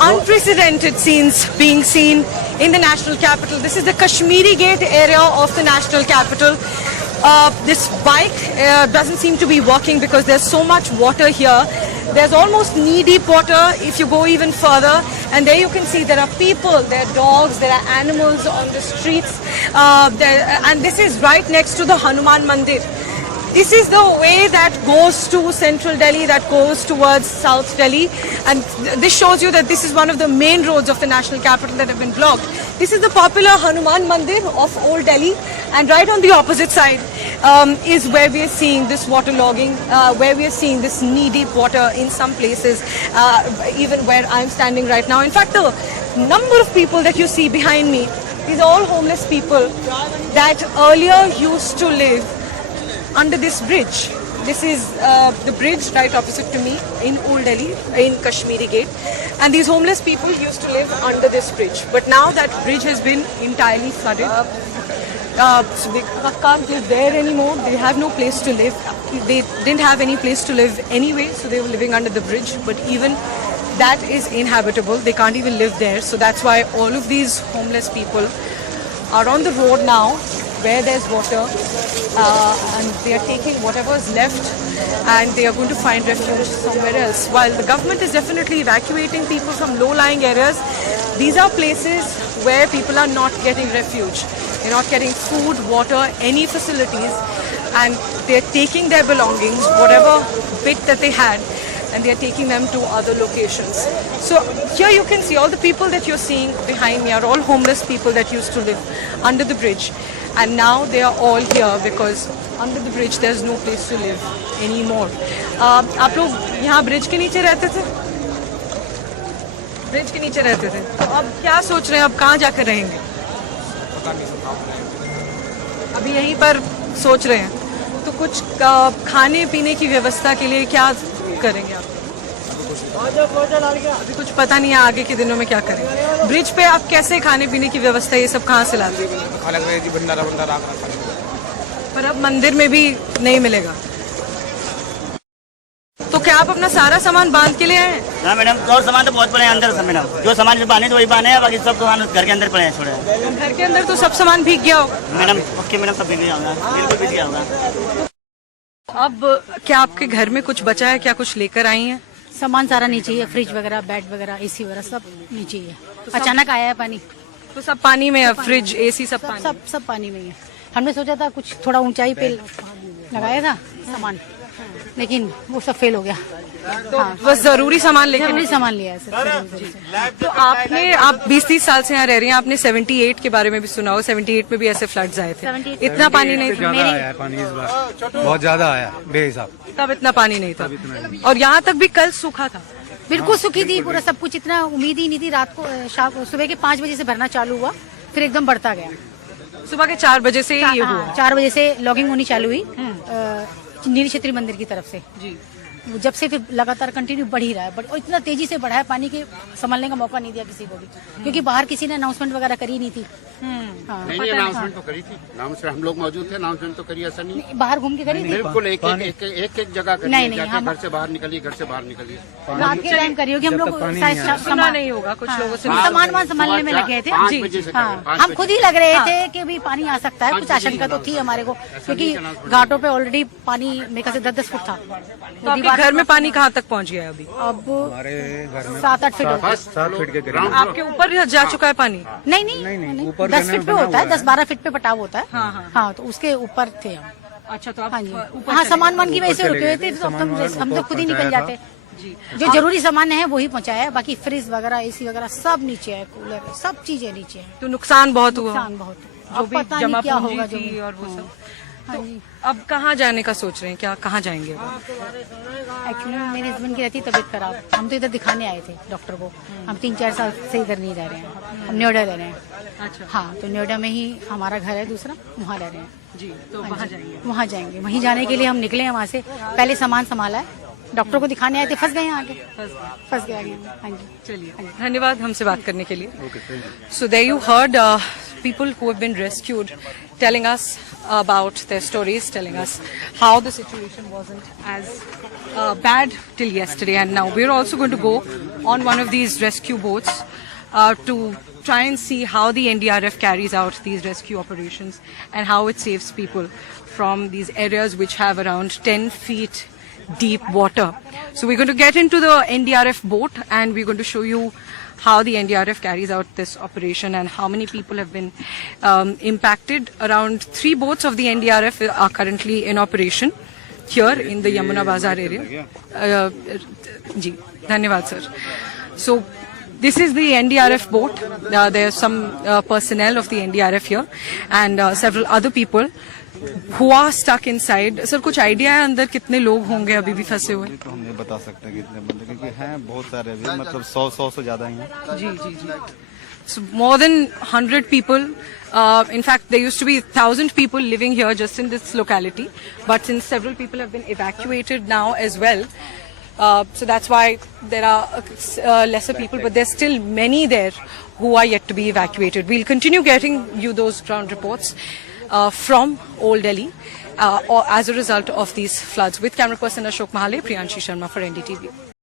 unprecedented scenes being seen in the national capital. This is the Kashmiri Gate area of the national capital. This bike doesn't seem to be working because there's so much water here. There's almost knee-deep water if you go even further. And there you can see there are people, there are dogs, there are animals on the streets. And this is right next to the Hanuman Mandir. This is the way that goes to central Delhi, that goes towards South Delhi. And this shows you that this is one of the main roads of the national capital that have been blocked. This is the popular Hanuman Mandir of Old Delhi. And right on the opposite side is where we are seeing this water logging, where we are seeing this knee-deep water in some places, even where I'm standing right now. In fact, the number of people that you see behind me, these are all homeless people that earlier used to live under this bridge. This is the bridge right opposite to me in Old Delhi, in Kashmiri Gate. And these homeless people used to live under this bridge. But now that bridge has been entirely flooded. So they can't live there anymore. They have no place to live. They didn't have any place to live anyway, so they were living under the bridge. But even that is inhabitable. They can't even live there. So that's why all of these homeless people are on the road now, where there's water, and they are taking whatever is left and they are going to find refuge somewhere else. While the government is definitely evacuating people from low-lying areas, these are places where people are not getting refuge. They're not getting food, water, any facilities, and they're taking their belongings, whatever bit that they had, and they are taking them to other locations. So here you can see all the people that you're seeing behind me are all homeless people that used to live under the bridge. And now they are all here because under the bridge there's no place to live anymore. आप लोग यहाँ bridge के नीचे रहते थे? Bridge के नीचे रहते थे। तो अब क्या सोच रहे हैं, अब कहाँ जाकर रहेंगे? अभी यहीं पर सोच रहे हैं। तो कुछ खाने पीने की व्यवस्था के लिए क्या करेंगे आप? अभी कुछ पता नहीं है आगे के दिनों में क्या करेंगे। ब्रिज पे आप कैसे खाने पीने की व्यवस्था ये सब कहाँ से लाते हैं? पर अब मंदिर में भी नहीं मिलेगा। तो क्या आप अपना सारा सामान बांध के ले आए हैं? हाँ मैडम, और सामान तो बहुत पड़े हैं अंदर सब मैडम। जो सामान बांधे तो वही बांधे हैं, बाकी सब सामान घर के अंदर पड़े हैं छोड़े। घर के अंदर तो सब सामान भीग गया होगा मैडम। ओके मैडम, सब भीग गया होगा, बिल्कुल भीग गया होगा। अब क्या आपके घर में कुछ बचा है, क्या कुछ लेकर आई हैं? सामान सारा नीचे ही है, फ्रिज वगैरह, बेड वगैरह, एसी वगैरह सब नीचे ही है। अचानक आया है पानी, तो सब पानी में है, फ्रिज, एसी सब पानी? सब पानी में ही है। हमने सोचा था कुछ थोड़ा ऊंचाई पे लगाया था सामान, लेकिन वो सब फेल हो गया। तो बस जरूरी सामान लेकर जरूरी सामान लिया है सर। तो आप 20-30 साल से यहाँ रह रही हैं, आपने 78 के बारे में भी सुना हो। 78 में भी ऐसे फ्लड्स आए थे, इतना पानी नहीं था। पानी इस बार बहुत ज्यादा आया बेहिसाब, तब इतना पानी नहीं था। और यहाँ तक भी कल सूखा था, बिल्कुल सूखी थी पूरा सब कुछ। इतना उम्मीद ही नहीं थी। रात को सुबह के 5 बजे से भरना चालू हुआ, फिर एकदम बढ़ता गया। सुबह के 4 बजे से ये हुआ। 4 बजे से लॉगिंग होनी चालू हुई नील क्षेत्रीय मंदिर की तरफ से जी। जब से फिर लगातार कंटिन्यू बढ़ ही रहा है, और इतना तेजी से बढ़ा है पानी के संभालने का मौका नहीं दिया किसी को भी, क्योंकि बाहर किसी ने अनाउंसमेंट वगैरह करी नहीं थी। हाँ, नहीं अनाउंसमेंट तो करी थी, अनाउंसमेंट हम लोग मौजूद थे, अनाउंसमेंट तो करी ऐसा नहीं। बाहर घूम के करी थी, बिल्कुल एक जगह करी। नहीं घर से बाहर निकलिए, घर से बाहर निकलिए। रात के टाइम करी होगी, हम लोग सुना नहीं होगा कुछ लोगों से। सामान संभालने में लगे थे। हम खुद ही लग रहे थे कि भी पानी आ सकता है, कुछ आशंका तो थी हमारे को, क्योंकि घाटों पे ऑलरेडी पानी मेरे ख्याल से 10-10 फुट था। तो घर में पानी कहाँ तक पहुँच गया अभी? अब 7-8 फीट के करीब। आपके ऊपर जा चुका है पानी? नहीं, ऊपर 10 फीट पे होता है, 10-12 फीट पे पटाव होता है। हाँ, तो उसके ऊपर थे हम। अच्छा, तो आप हाँ सामान मान की वजह से रुके हुए थे, तो हम तो खुद ही निकल जाते। जो जरूरी सामान है वही पहुँचाया, बाकी फ्रिज वगैरह, एसी वगैरह सब नीचे है, कूलर सब चीजें नीचे है। तो नुकसान बहुत हुआ? नुकसान बहुत, जो भी जमा क्या होगा जो और वो सब। तो अब कहाँ जाने का सोच रहे हैं, क्या कहाँ जाएंगे? एक्चुअली मेरे हस्बैंड की रहती तबीयत खराब, हम तो इधर दिखाने आए थे डॉक्टर को। हम 3-4 साल से इधर नहीं रह रहे हैं, हम नोएडा रह रहे हैं। अच्छा। हाँ, तो नोएडा में ही हमारा घर है दूसरा, वहाँ रह रहे हैं जी। तो वहाँ जाएंगे? वहाँ जाएंगे, वहीं जाने के लिए हम निकले हैं। वहाँ से पहले सामान संभाला है, डॉक्टर को दिखाने आए थे, फंस गए हैं आगे, फंस गए आगे। हाँ जी, चलिए धन्यवाद हमसे बात करने के लिए। So there you heard people who have been rescued telling us about their stories, telling us how the situation wasn't as bad till yesterday, and now we're also going to go on one of these rescue boats to try and see how the NDRF carries out these rescue operations and how it saves people from these areas which have around 10 feet deep water. So we're going to get into the NDRF boat and we're going to show you how the NDRF carries out this operation and how many people have been impacted. Around 3 boats of the NDRF are currently in operation here in the Yamuna Bazar area. Ji, dhanyawad sir. So this is the NDRF boat. There are some personnel of the NDRF here and several other people who are stuck inside. Sir, कुछ idea है अंदर कितने लोग होंगे अभी भी फंसे हुए? तो हम नहीं बता सकते कितने बंदे, क्योंकि हैं बहुत सारे अभी, मतलब 100 से ज्यादा ही हैं। जी जी जी। So more than 100 people. In fact, there used to be 1,000 people living here just in this locality, but since several people have been evacuated now as well, so that's why there are lesser people, but there's still many there who are yet to be evacuated. We'll continue getting you those ground reports from Old Delhi or as a result of these floods. With camera person Ashok Mahale, Priyanshi Sharma for NDTV.